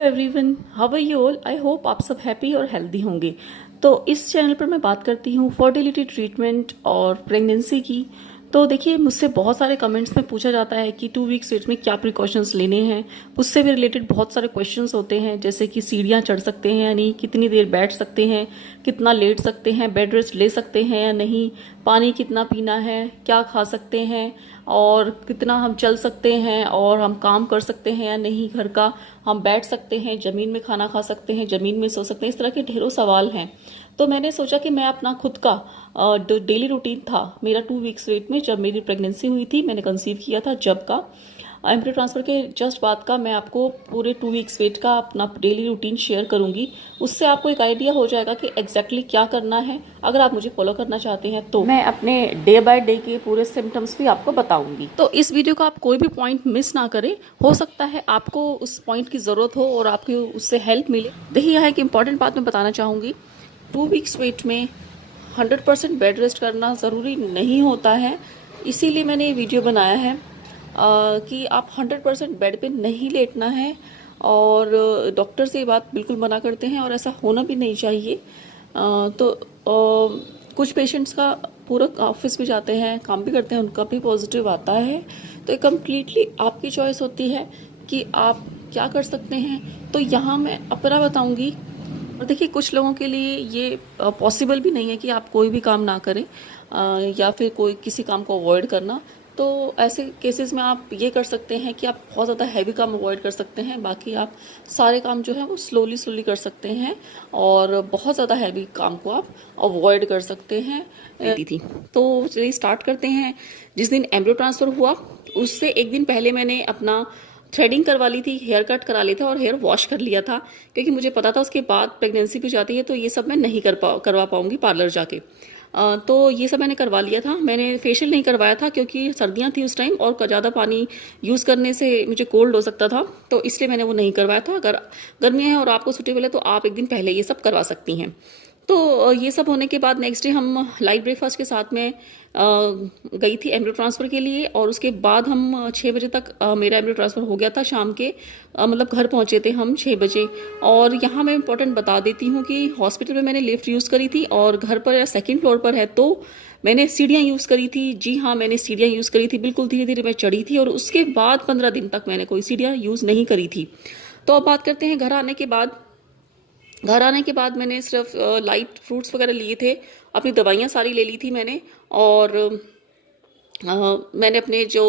Everyone, how are you all. I hope आप सब happy और हेल्दी होंगे। तो इस चैनल पर मैं बात करती हूँ फर्टिलिटी ट्रीटमेंट और प्रेगनेंसी की। तो देखिए, मुझसे बहुत सारे कमेंट्स में पूछा जाता है कि 2 वीक्स वेट में क्या प्रिकॉशंस लेने हैं। उससे भी रिलेटेड बहुत सारे क्वेश्चंस होते हैं, जैसे कि सीढ़ियाँ चढ़ सकते हैं या नहीं, कितनी देर बैठ सकते हैं, कितना लेट सकते हैं, बेड रेस्ट ले सकते हैं या नहीं, पानी कितना पीना है, क्या खा सकते हैं, और कितना हम चल सकते हैं, और हम काम कर सकते हैं या नहीं घर का, हम बैठ सकते हैं, ज़मीन में खाना खा सकते हैं, ज़मीन में सो सकते हैं। इस तरह के ढेरों सवाल हैं। तो मैंने सोचा कि मैं अपना खुद का जो डेली रूटीन था मेरा 2 वीक्स वेट में, जब मेरी प्रेगनेंसी हुई थी, मैंने कंसीव किया था, जब का एम्ब्रियो ट्रांसफ़र के जस्ट बाद का मैं आपको पूरे 2 वीक्स वेट का अपना डेली रूटीन शेयर करूंगी। उससे आपको एक आइडिया हो जाएगा कि एग्जैक्टली क्या करना है। अगर आप मुझे फॉलो करना चाहते हैं तो मैं अपने डे बाय डे के पूरे सिम्टम्स भी आपको बताऊंगी। तो इस वीडियो का आप कोई भी पॉइंट मिस ना करें। हो सकता है आपको उस पॉइंट की ज़रूरत हो और आपको उससे हेल्प मिले। देखिए, यहाँ एक इम्पॉर्टेंट बात मैं बताना चाहूँगी। 2 वीक्स वेट में 100% बेड रेस्ट करना ज़रूरी नहीं होता है। इसीलिए मैंने ये वीडियो बनाया है कि आप 100% बेड पे नहीं लेटना है। और डॉक्टर से ये बात बिल्कुल मना करते हैं और ऐसा होना भी नहीं चाहिए। कुछ पेशेंट्स का पूरा ऑफिस भी जाते हैं, काम भी करते हैं, उनका भी पॉजिटिव आता है। तो ये कम्प्लीटली आपकी चॉइस होती है कि आप क्या कर सकते हैं। तो यहाँ मैं अपना बताऊंगी। और देखिए, कुछ लोगों के लिए ये पॉसिबल भी नहीं है कि आप कोई भी काम ना करें, या फिर कोई किसी काम को अवॉइड करना। तो ऐसे केसेस में आप ये कर सकते हैं कि आप बहुत ज़्यादा हैवी काम अवॉइड कर सकते हैं, बाकी आप सारे काम जो है वो स्लोली स्लोली कर सकते हैं, और बहुत ज़्यादा हैवी काम को आप अवॉइड कर सकते हैं। थी तो चलिए स्टार्ट करते हैं। जिस दिन एम्ब्रियो ट्रांसफ़र हुआ उससे एक दिन पहले मैंने अपना थ्रेडिंग करवा ली थी, हेयर कट करा लिया था और हेयर वॉश कर लिया था, क्योंकि मुझे पता था उसके बाद प्रेगनेंसी भी जाती है तो ये सब मैं नहीं करवा पाऊंगी पार्लर जाके। तो ये सब मैंने करवा लिया था। मैंने फेशियल नहीं करवाया था क्योंकि सर्दियां थी उस टाइम और ज़्यादा पानी यूज़ करने से मुझे कोल्ड हो सकता था, तो इसलिए मैंने वो नहीं करवाया था। अगर गर्मियाँ हैं और आपको सूटेबल है तो आप एक दिन पहले ये सब करवा सकती हैं। तो ये सब होने के बाद नेक्स्ट डे हम लाइट ब्रेकफास्ट के साथ में गई थी एम्ब्रियो ट्रांसफ़र के लिए, और उसके बाद हम 6 बजे तक मेरा एम्ब्रियो ट्रांसफ़र हो गया था शाम के। मतलब घर पहुंचे थे हम 6 बजे। और यहाँ मैं इंपॉर्टेंट बता देती हूँ कि हॉस्पिटल में मैंने लिफ्ट यूज़ करी थी और घर पर सेकंड फ्लोर पर है तो मैंने सीढ़ियाँ यूज़ करी थी। जी हाँ, मैंने सीढ़ियाँ यूज़ करी थी, बिल्कुल धीरे धीरे मैं चढ़ी थी, और उसके बाद 15 दिन तक मैंने कोई सीढ़ियाँ यूज़ नहीं करी थी। तो अब बात करते हैं घर आने के बाद। घर आने के बाद मैंने सिर्फ लाइट फ्रूट्स वगैरह लिए थे, अपनी दवाइयाँ सारी ले ली थी मैंने। और मैंने अपने जो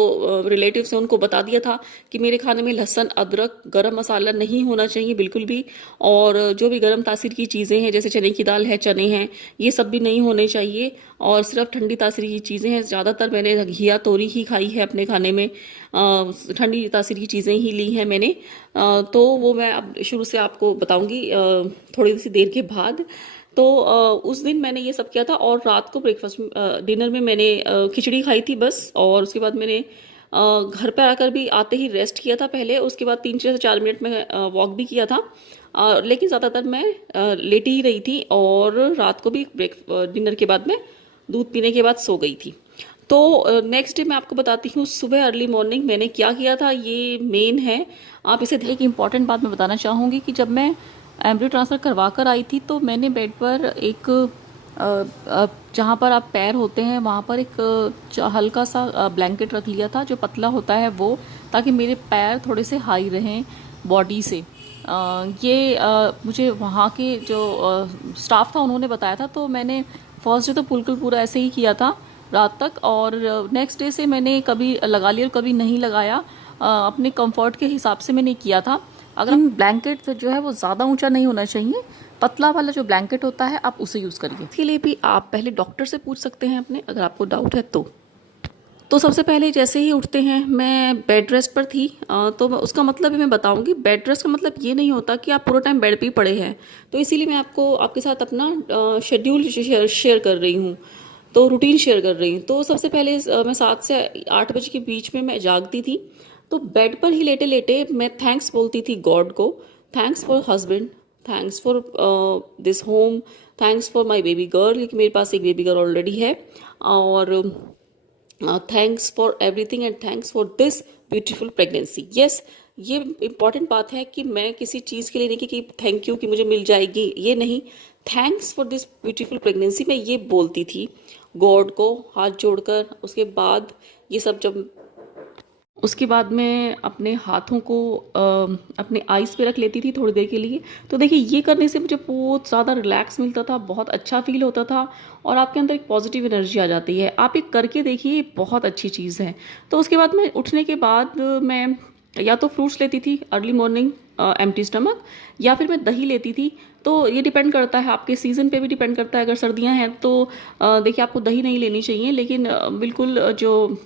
रिलेटिव्स हैं उनको बता दिया था कि मेरे खाने में लहसुन, अदरक, गरम मसाला नहीं होना चाहिए बिल्कुल भी, और जो भी गरम तासीर की चीज़ें हैं जैसे चने की दाल है, चने हैं, ये सब भी नहीं होने चाहिए, और सिर्फ ठंडी तासीर की चीज़ें हैं। ज़्यादातर मैंने घिया तोरी ही खाई है अपने खाने में, ठंडी तासीर की चीज़ें ही ली हैं मैंने। तो वो मैं अब शुरू से आपको बताऊँगी थोड़ी सी देर के बाद। तो उस दिन मैंने ये सब किया था, और रात को ब्रेकफास्ट डिनर में मैंने खिचड़ी खाई थी बस। और उसके बाद मैंने घर पर आकर भी आते ही रेस्ट किया था पहले, उसके बाद 3 से 4 मिनट में वॉक भी किया था। लेकिन ज़्यादातर मैं लेटी ही रही थी, और रात को भी डिनर के बाद मैं दूध पीने के बाद सो गई थी। तो नेक्स्ट डे मैं आपको बताती हूँ सुबह अर्ली मॉर्निंग मैंने क्या किया था, ये मेन है। आप इसे एक इम्पॉर्टेंट बात मैं बताना चाहूँगी कि जब मैं एम्ब्रियो ट्रांसफ़र करवा कर आई थी तो मैंने बेड पर एक जहाँ पर आप पैर होते हैं वहाँ पर एक हल्का सा ब्लैंकेट रख लिया था, जो पतला होता है वो, ताकि मेरे पैर थोड़े से हाई रहें बॉडी से। ये मुझे वहाँ के जो स्टाफ था उन्होंने बताया था। तो मैंने फर्स्ट डे तो बिल्कुल पूरा ऐसे ही किया था रात तक, और नेक्स्ट डे से मैंने कभी लगा लिया और कभी नहीं लगाया। अपने कंफर्ट के हिसाब से मैंने किया था। अगर ब्लैंकेट जो है वो ज़्यादा ऊंचा नहीं होना चाहिए, पतला वाला जो ब्लैंकेट होता है आप उसे यूज़ करिए। इसके लिए भी आप पहले डॉक्टर से पूछ सकते हैं अपने, अगर आपको डाउट है तो सबसे पहले जैसे ही उठते हैं, मैं बेड रेस्ट पर थी। तो उसका मतलब भी मैं बताऊंगी। बेड रेस्ट का मतलब ये नहीं होता कि आप पूरा टाइम बेड पे ही पड़े हैं। तो इसीलिए मैं आपके साथ अपना शेड्यूल शेयर कर रही हूँ, तो रूटीन शेयर कर रही हूँ। तो सबसे पहले मैं 7 से 8 बजे के बीच में मैं जागती थी। तो बेड पर ही लेटे लेटे मैं थैंक्स बोलती थी गॉड को। Thanks for husband, thanks for this home, thanks for my baby girl, क्योंकि मेरे पास एक बेबी गर्ल ऑलरेडी है। और thanks for everything and thanks for this beautiful pregnancy. Yes, ये इम्पॉर्टेंट बात है कि मैं किसी चीज़ के लिए नहीं कि थैंक यू कि मुझे मिल जाएगी, ये नहीं, thanks for this beautiful pregnancy मैं ये बोलती थी गॉड को हाथ जोड़कर। उसके बाद ये सब जब उसके बाद मैं अपने हाथों को अपने आइज़ पे रख लेती थी थोड़ी देर के लिए। तो देखिए ये करने से मुझे बहुत ज़्यादा रिलैक्स मिलता था, बहुत अच्छा फ़ील होता था और आपके अंदर एक पॉजिटिव एनर्जी आ जाती है। आप एक करके देखिए, ये बहुत अच्छी चीज़ है। तो उसके बाद मैं उठने के बाद मैं या तो फ्रूट्स लेती थी अर्ली मॉर्निंग एम्प्टी स्टमक, या फिर मैं दही लेती थी। तो ये डिपेंड करता है, आपके सीज़न पे भी डिपेंड करता है। अगर सर्दियाँ हैं तो देखिए आपको दही नहीं लेनी चाहिए, लेकिन बिल्कुल जो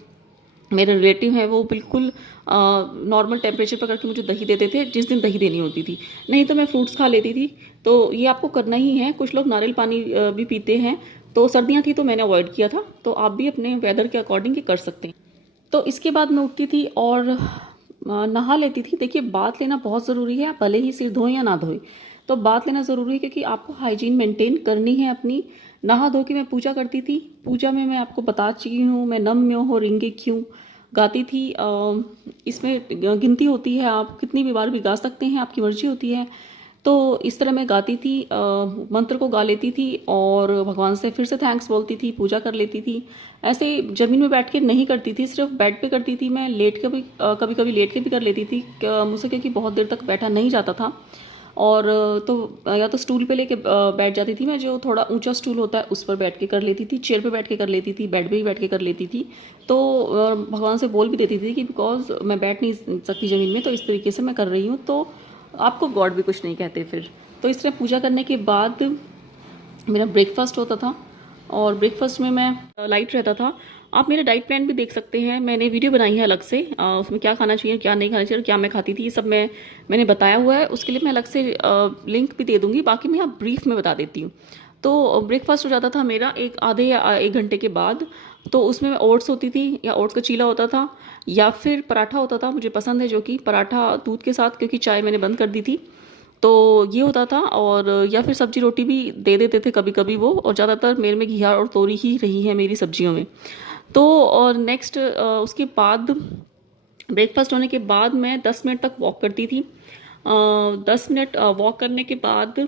मेरे रिलेटिव हैं वो बिल्कुल नॉर्मल टेम्परेचर पर करके मुझे दही देते थे जिस दिन दही देनी होती थी। नहीं तो मैं फ्रूट्स खा लेती थी। तो ये आपको करना ही है। कुछ लोग नारियल पानी भी पीते हैं। तो सर्दियाँ थी तो मैंने अवॉइड किया था। तो आप भी अपने वेदर के अकॉर्डिंग ये कर सकते हैं। तो इसके बाद मैं उठती थी और नहा लेती थी। देखिए बात लेना बहुत ज़रूरी है, आप भले ही सिर धोएं या ना धोएं, तो बात लेना ज़रूरी है क्योंकि आपको हाइजीन मेंटेन करनी है अपनी। नहा धो के मैं पूजा करती थी। पूजा में मैं आपको बता चुकी हूँ, मैं नम म्यों हो रिंगे क्यों गाती थी। इसमें गिनती होती है, आप कितनी भी बार भी गा सकते हैं, आपकी मर्जी होती है। तो इस तरह मैं गाती थी, मंत्र को गा लेती थी और भगवान से फिर से थैंक्स बोलती थी, पूजा कर लेती थी। ऐसे ज़मीन में बैठ के नहीं करती थी, सिर्फ बेड पे करती थी। मैं लेट के भी कभी कभी लेट के भी कर लेती थी मुझसे, क्योंकि बहुत देर तक बैठा नहीं जाता था। और तो या तो स्टूल पे लेके बैठ जाती थी मैं, जो थोड़ा ऊंचा स्टूल होता है उस पर बैठ के कर लेती थी, चेयर पे बैठ के कर लेती थी, बेड पे भी बैठ के कर लेती थी। तो भगवान से बोल भी देती थी कि बिकॉज मैं बैठ नहीं सकती ज़मीन में, तो इस तरीके से मैं कर रही हूँ, तो आपको गॉड भी कुछ नहीं कहते फिर। तो इस तरह पूजा करने के बाद मेरा ब्रेकफास्ट होता था और ब्रेकफास्ट में मैं लाइट रहता था। आप मेरा डाइट प्लान भी देख सकते हैं, मैंने वीडियो बनाई है अलग से, उसमें क्या खाना चाहिए क्या नहीं खाना चाहिए और क्या मैं खाती थी, ये सब मैंने बताया हुआ है। उसके लिए मैं अलग से लिंक भी दे दूँगी, बाकी मैं यहाँ ब्रीफ में बता देती हूँ। तो ब्रेकफास्ट हो जाता था मेरा एक आधे या 1 घंटे के बाद। तो उसमें ओट्स होती थी या ओट्स का चीला होता था या फिर पराठा होता था, मुझे पसंद है जो कि पराठा दूध के साथ, क्योंकि चाय मैंने बंद कर दी थी। तो ये होता था, और या फिर सब्जी रोटी भी दे देते थे कभी कभी वो, और ज़्यादातर मेरे में घिया और तोरी ही रही है मेरी सब्जियों में। तो और नेक्स्ट उसके बाद ब्रेकफास्ट होने के बाद मैं 10 मिनट तक वॉक करती थी। 10 मिनट वॉक करने के बाद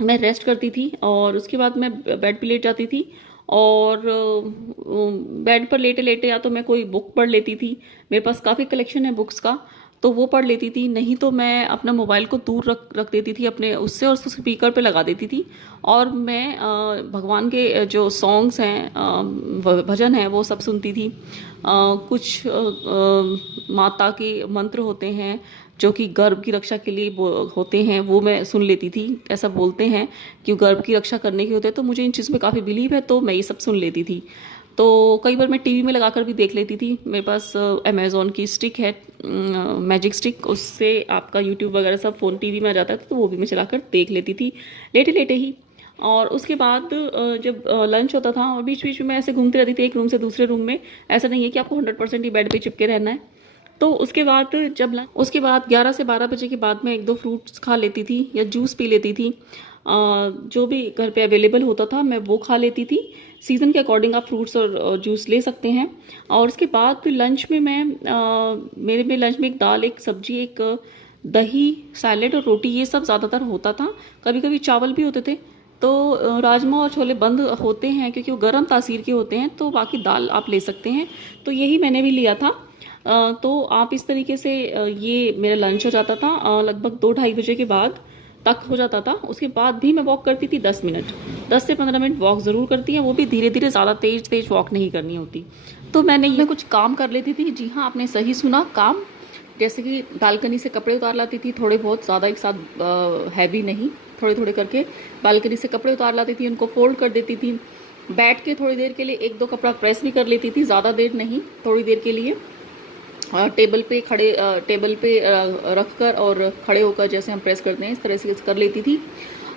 मैं रेस्ट करती थी और उसके बाद मैं बेड पे लेट जाती थी। और बेड पर लेटे लेटे या तो मैं कोई बुक पढ़ लेती थी, मेरे पास काफ़ी कलेक्शन है बुक्स का, तो वो पढ़ लेती थी। नहीं तो मैं अपना मोबाइल को दूर रख देती थी अपने उससे, और उसको स्पीकर पे लगा देती थी। और मैं भगवान के जो सॉन्ग्स हैं, भजन है, वो सब सुनती थी। कुछ माता के मंत्र होते हैं जो कि गर्भ की रक्षा के लिए होते हैं, वो मैं सुन लेती थी। ऐसा बोलते हैं कि गर्भ की रक्षा करने के होते हैं, तो मुझे इन चीज़ में काफ़ी बिलीव है, तो मैं ये सब सुन लेती थी। तो कई बार मैं टीवी में लगाकर भी देख लेती थी। मेरे पास अमेज़ॉन की स्टिक है, मैजिक स्टिक, उससे आपका यूट्यूब वगैरह सब फ़ोन टीवी में आ जाता है, तो वो भी मैं चलाकर देख लेती थी लेटे लेटे ही। और उसके बाद जब लंच होता था और बीच बीच में मैं ऐसे घूमती रहती थी एक रूम से दूसरे रूम में, ऐसा नहीं है कि आपको 100% ही बेड पे चिपके रहना है। तो उसके बाद उसके बाद 11 से 12 बजे के बाद मैं 1-2 फ्रूट्स खा लेती थी या जूस पी लेती थी। जो भी घर पे अवेलेबल होता था मैं वो खा लेती थी। सीज़न के अकॉर्डिंग आप फ्रूट्स और जूस ले सकते हैं। और उसके बाद फिर लंच में मैं मेरे में लंच में एक दाल, एक सब्जी, एक दही, सैलेड और रोटी, ये सब ज़्यादातर होता था। कभी कभी चावल भी होते थे। तो राजमा और छोले बंद होते हैं क्योंकि वो गर्म तासीर के होते हैं, तो बाकी दाल आप ले सकते हैं। तो यही मैंने भी लिया था। तो आप इस तरीके से ये मेरा लंच हो जाता था लगभग 2-2:30 बजे के बाद तक हो जाता था। उसके बाद भी मैं वॉक करती थी 10 मिनट, 10 से 15 मिनट वॉक ज़रूर करती हैं, वो भी धीरे धीरे, ज़्यादा तेज तेज वॉक नहीं करनी होती। तो मैंने ये कुछ काम कर लेती थी। जी हाँ, आपने सही सुना, काम। जैसे कि बालकनी से कपड़े उतार लाती थी, थोड़े बहुत, ज़्यादा एक साथ हैवी नहीं, थोड़े थोड़े करके बालकनी से कपड़े उतार लाती थी, उनको फोल्ड कर देती थी। बैठ के थोड़ी देर के लिए 1-2 कपड़ा प्रेस भी कर लेती थी, ज़्यादा देर नहीं, थोड़ी देर के लिए। टेबल पे रख कर और खड़े होकर जैसे हम प्रेस करते हैं इस तरह से कर लेती थी।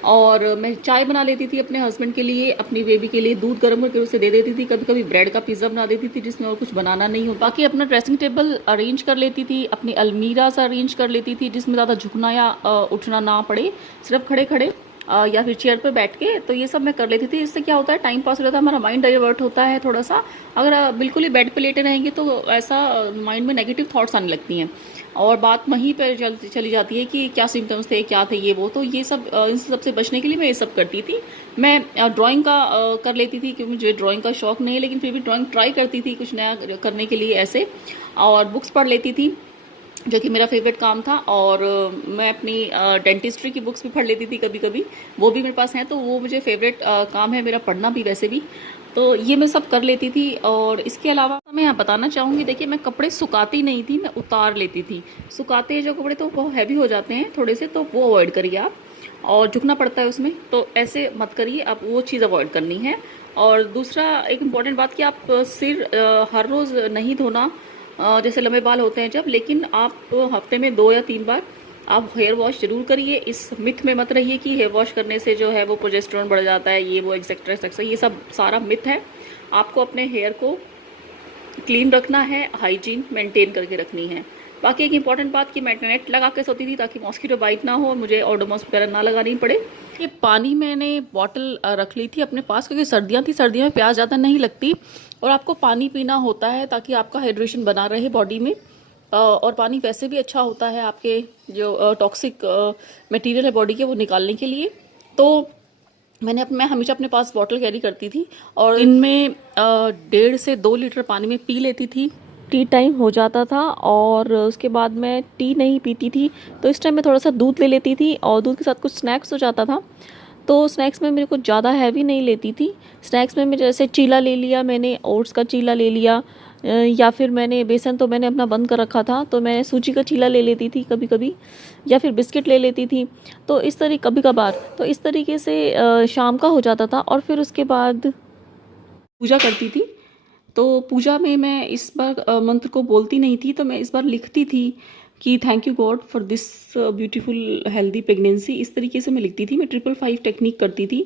और मैं चाय बना लेती थी अपने हस्बैंड के लिए, अपनी बेबी के लिए दूध गर्म करके उसे दे देती थी। कभी कभी ब्रेड का पिज़्ज़ा बना देती थी जिसमें और कुछ बनाना नहीं हो। बाकी अपना ड्रेसिंग टेबल अरेंज कर लेती थी, अपनी अलमीरा सा अरेंज कर लेती थी जिसमें ज़्यादा झुकना या उठना ना पड़े, सिर्फ खड़े खड़े या फिर चेयर पर बैठ के। तो ये सब मैं कर लेती थी। इससे क्या होता है, टाइम पास हो जाता है, हमारा माइंड डाइवर्ट होता है थोड़ा सा। अगर बिल्कुल ही बेड पे लेटे रहेंगे तो ऐसा माइंड में नेगेटिव थॉट्स आने लगती हैं। और बात वहीं पर चली जाती है कि क्या सिम्टम्स थे, क्या थे ये वो। तो ये सब इन सब से बचने के लिए मैं ये सब करती थी। मैं ड्राइंग का कर लेती थी, क्योंकि मुझे ड्राइंग का शौक नहीं है, लेकिन फिर भी ड्राइंग ट्राई करती थी कुछ नया करने के लिए ऐसे। और बुक्स पढ़ लेती थी, जो कि मेरा फेवरेट काम था। और मैं अपनी डेंटिस्ट्री की बुक्स भी पढ़ लेती थी कभी कभी, वो भी मेरे पास हैं, तो वो मुझे फेवरेट काम है मेरा, पढ़ना भी वैसे भी। तो ये मैं सब कर लेती थी। और इसके अलावा मैं यहाँ बताना चाहूँगी, देखिए मैं कपड़े सुखाती नहीं थी, मैं उतार लेती थी। सुखाते हैं जो कपड़े तो वो हैवी हो जाते हैं थोड़े से, तो वो अवॉइड करिए आप, और झुकना पड़ता है उसमें, तो ऐसे मत करिए आप, वो चीज़ अवॉइड करनी है। और दूसरा एक इम्पॉर्टेंट बात कि आप सिर हर रोज़ नहीं धोना, जैसे लंबे बाल होते हैं जब, लेकिन आप हफ्ते में 2 या 3 बार आप हेयर वॉश जरूर करिए। इस मिथ में मत रहिए कि हेयर वॉश करने से जो है वो प्रोजेस्टेरोन बढ़ जाता है, ये वो एक्सेट्रा एक्सेट्रा, ये सब सारा मिथ है। आपको अपने हेयर को क्लीन रखना है, हाइजीन मेंटेन करके रखनी है। बाकी एक इंपॉर्टेंट बात कि मैं नेट लगा के सोती थी ताकि मॉस्किटो बाइट ना हो और मुझे ओडोमॉस वगैरह ना लगानी पड़े। ये पानी मैंने बॉटल रख ली थी अपने पास, क्योंकि सर्दियाँ थी, सर्दियों में प्यास ज़्यादा नहीं लगती और आपको पानी पीना होता है ताकि आपका हाइड्रेशन बना रहे बॉडी में। और पानी वैसे भी अच्छा होता है आपके जो टॉक्सिक मटेरियल है बॉडी के, वो निकालने के लिए। तो मैं हमेशा अपने पास बॉटल कैरी करती थी और इनमें 1.5 से 2 लीटर पानी में पी लेती थी। टी टाइम हो जाता था और उसके बाद मैं टी नहीं पीती थी, तो इस टाइम मैं थोड़ा सा दूध ले लेती थी और दूध के साथ कुछ स्नैक्स हो जाता था। तो स्नैक्स में मेरे को ज़्यादा हैवी नहीं लेती थी। स्नैक्स में मैं जैसे चीला ले लिया, मैंने ओट्स का चीला ले लिया, या फिर मैंने बेसन तो मैंने अपना बंद कर रखा था, तो मैं सूजी का चीला ले लेती थी कभी कभी, या फिर बिस्किट ले लेती थी। तो इस तरह कभी कभार, तो इस तरीके से शाम का हो जाता था। और फिर उसके बाद पूजा करती थी। तो पूजा में मैं इस बार मंत्र को बोलती नहीं थी, तो मैं इस बार लिखती थी कि thank you God for this beautiful healthy pregnancy. इस तरीके से मैं लिखती थी। मैं 555 टेक्निक करती थी,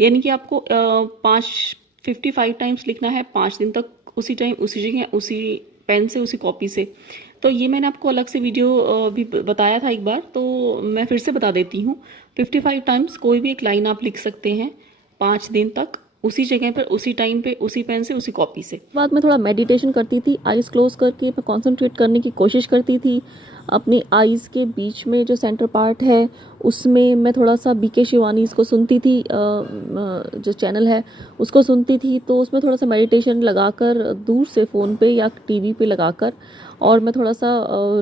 यानी कि आपको 55 टाइम्स लिखना है 5 दिन तक, उसी टाइम उसी जगह उसी पेन से उसी कॉपी से। तो ये मैंने आपको अलग से वीडियो भी बताया था एक बार, तो मैं फिर से बता देती हूँ। 55 टाइम्स कोई भी एक लाइन आप लिख सकते हैं 5 दिन तक, उसी जगह पर उसी टाइम पे उसी पेन से उसी कॉपी से। बाद में थोड़ा मेडिटेशन करती थी, आइज़ क्लोज करके मैं कंसंट्रेट करने की कोशिश करती थी। अपनी आइज़ के बीच में जो सेंटर पार्ट है उसमें मैं थोड़ा सा बीके शिवानी इसको सुनती थी, जो चैनल है उसको सुनती थी। तो उसमें थोड़ा सा मेडिटेशन लगाकर दूर से फ़ोन पे या टीवी पे लगाकर, और मैं थोड़ा सा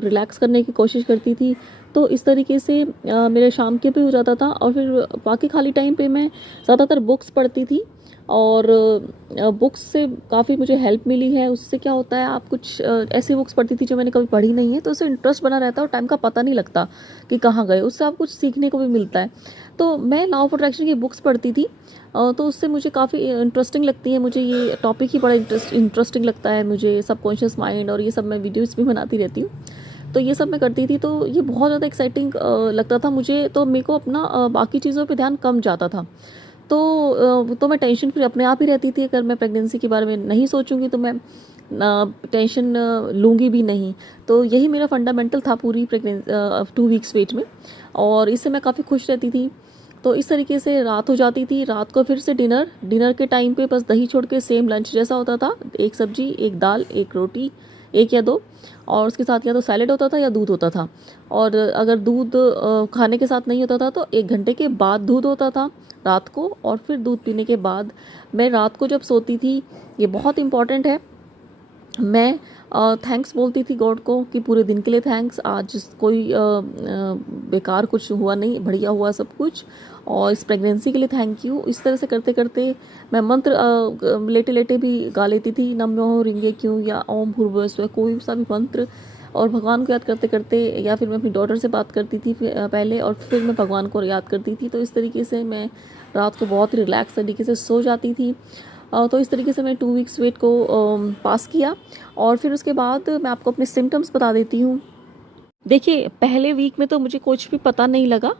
रिलैक्स करने की कोशिश करती थी। तो इस तरीके से मेरे शाम के भी हो जाता था। और फिर बाकी खाली टाइम पे मैं ज़्यादातर बुक्स पढ़ती थी, और बुक्स से काफ़ी मुझे हेल्प मिली है। उससे क्या होता है, आप कुछ ऐसी बुक्स पढ़ती थी जो मैंने कभी पढ़ी नहीं है, तो उससे इंटरेस्ट बना रहता है और टाइम का पता नहीं लगता कि कहाँ गए। उससे आप कुछ सीखने को भी मिलता है। तो मैं लॉ ऑफ अट्रैक्शन की बुक्स पढ़ती थी, तो उससे मुझे काफ़ी इंटरेस्टिंग लगती है। मुझे ये टॉपिक ही बड़ा इंटरेस्टिंग लगता है मुझे, सबकॉन्शियस माइंड, और ये सब मैं वीडियोज़ भी बनाती रहती हूँ। तो ये सब मैं करती थी, तो ये बहुत ज़्यादा एक्साइटिंग लगता था मुझे। तो मेरे को अपना बाकी चीज़ों पे ध्यान कम जाता था। तो मैं टेंशन फ्री अपने आप ही रहती थी। अगर मैं प्रेगनेंसी के बारे में नहीं सोचूंगी तो मैं टेंशन लूँगी भी नहीं। तो यही मेरा फंडामेंटल था पूरी 2 वीक्स वेट में, और इससे मैं काफ़ी खुश रहती थी। तो इस तरीके से रात हो जाती थी। रात को फिर से डिनर के टाइम पे बस दही छोड़ के सेम लंच जैसा होता था, 1 सब्जी, 1 दाल, 1 रोटी, 1 या 2, और उसके साथ या तो सैलेड होता था या दूध होता था। और अगर दूध खाने के साथ नहीं होता था तो 1 घंटे के बाद दूध होता था रात को। और फिर दूध पीने के बाद मैं रात को जब सोती थी, ये बहुत इम्पॉर्टेंट है, मैं थैंक्स बोलती थी गॉड को कि पूरे दिन के लिए थैंक्स, आज कोई बेकार कुछ हुआ नहीं, बढ़िया हुआ सब कुछ, और इस प्रेगनेंसी के लिए थैंक यू। इस तरह से करते करते मैं मंत्र लेटे लेटे भी गा लेती थी, नमो रिंगे क्यों या ओम भूर्भुवस्सुवः, कोई सा भी मंत्र, और भगवान को याद करते करते, या फिर मैं अपनी डॉटर से बात करती थी पहले, और फिर मैं भगवान को याद करती थी। तो इस तरीके से मैं रात को बहुत रिलैक्स तरीके से सो जाती थी। तो इस तरीके से मैं 2 वीक्स वेट को पास किया। और फिर उसके बाद मैं आपको अपने सिम्टम्स बता देती हूँ। देखिए पहले वीक में तो मुझे कुछ भी पता नहीं लगा,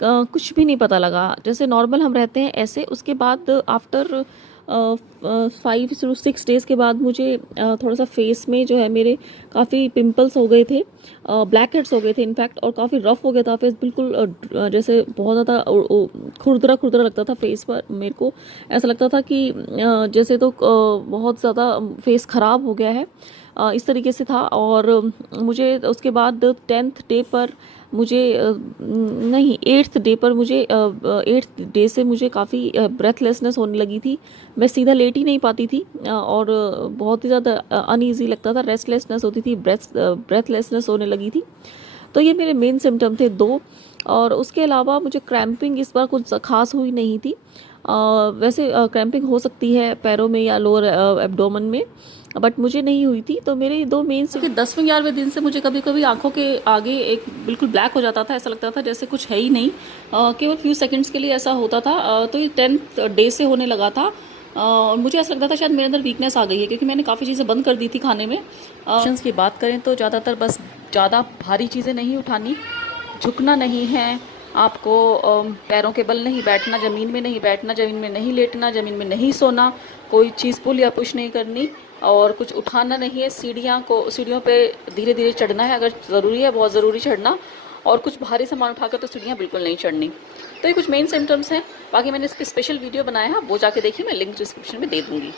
कुछ भी नहीं पता लगा, जैसे नॉर्मल हम रहते हैं ऐसे। उसके बाद आफ्टर 2 वीक्स में मुझे बहुत ज़्यादा सिम्टम्स दिखने लगे। 2 वीक्स के बाद मुझे बहुत ज़्यादा सिम्टम्स दिखने लगे, जैसे कि मुझे बहुत ज़्यादा वीकनेस, और मुझे बहुत ज़्यादा पेन, और मुझे बहुत ज़्यादा 5 to 6 डेज़ के बाद मुझे थोड़ा सा फेस में जो है मेरे काफ़ी पिंपल्स हो गए थे, ब्लैक हेड्स हो गए थे इनफैक्ट, और काफ़ी रफ़ हो गया था फेस, बिल्कुल जैसे बहुत ज़्यादा खुरदरा खुरदरा लगता था फेस पर। मेरे को ऐसा लगता था कि जैसे तो बहुत ज़्यादा फेस ख़राब हो गया है, इस तरीके से था। और मुझे उसके बाद 10th डे पर मुझे नहीं 8th डे पर मुझे 8th डे से मुझे काफ़ी ब्रेथलेसनेस होने लगी थी। मैं सीधा लेट ही नहीं पाती थी, और बहुत ही ज़्यादा अनईजी लगता था, रेस्टलेसनेस होती थी, ब्रेथलेसनेस होने लगी थी। तो ये मेरे मेन सिम्टम थे 2। और उसके अलावा मुझे क्रैम्पिंग इस बार कुछ ख़ास हुई नहीं थी। वैसे क्रैम्पिंग हो सकती है पैरों में या लोअर एब्डोमेन में, बट मुझे नहीं हुई थी। तो मेरे 2 मेन से 10वें 11वें दिन से मुझे कभी कभी आंखों के आगे एक बिल्कुल ब्लैक हो जाता था, ऐसा लगता था जैसे कुछ है ही नहीं, केवल फ्यू सेकंड्स के लिए ऐसा होता था। तो ये 10th डे से होने लगा था। और मुझे ऐसा लगता था शायद मेरे अंदर वीकनेस आ गई है, क्योंकि मैंने काफ़ी चीज़ें बंद कर दी थी खाने में। ऑप्शंस की बात करें तो ज़्यादातर बस ज़्यादा भारी चीज़ें नहीं उठानी, झुकना नहीं है आपको, पैरों के बल नहीं बैठना, ज़मीन में नहीं बैठना, ज़मीन में नहीं लेटना, ज़मीन में नहीं सोना, कोई चीज़ पुल या पुश नहीं करनी, और कुछ उठाना नहीं है। सीढ़ियों पे धीरे धीरे चढ़ना है अगर ज़रूरी है, बहुत ज़रूरी चढ़ना, और कुछ भारी सामान उठाकर तो सीढ़ियाँ बिल्कुल नहीं चढ़नी। तो ये कुछ मेन सिम्टम्स हैं। बाकी मैंने इसकी स्पेशल वीडियो बनाया है, वो जाके देखिए, मैं लिंक डिस्क्रिप्शन में दे दूँगी।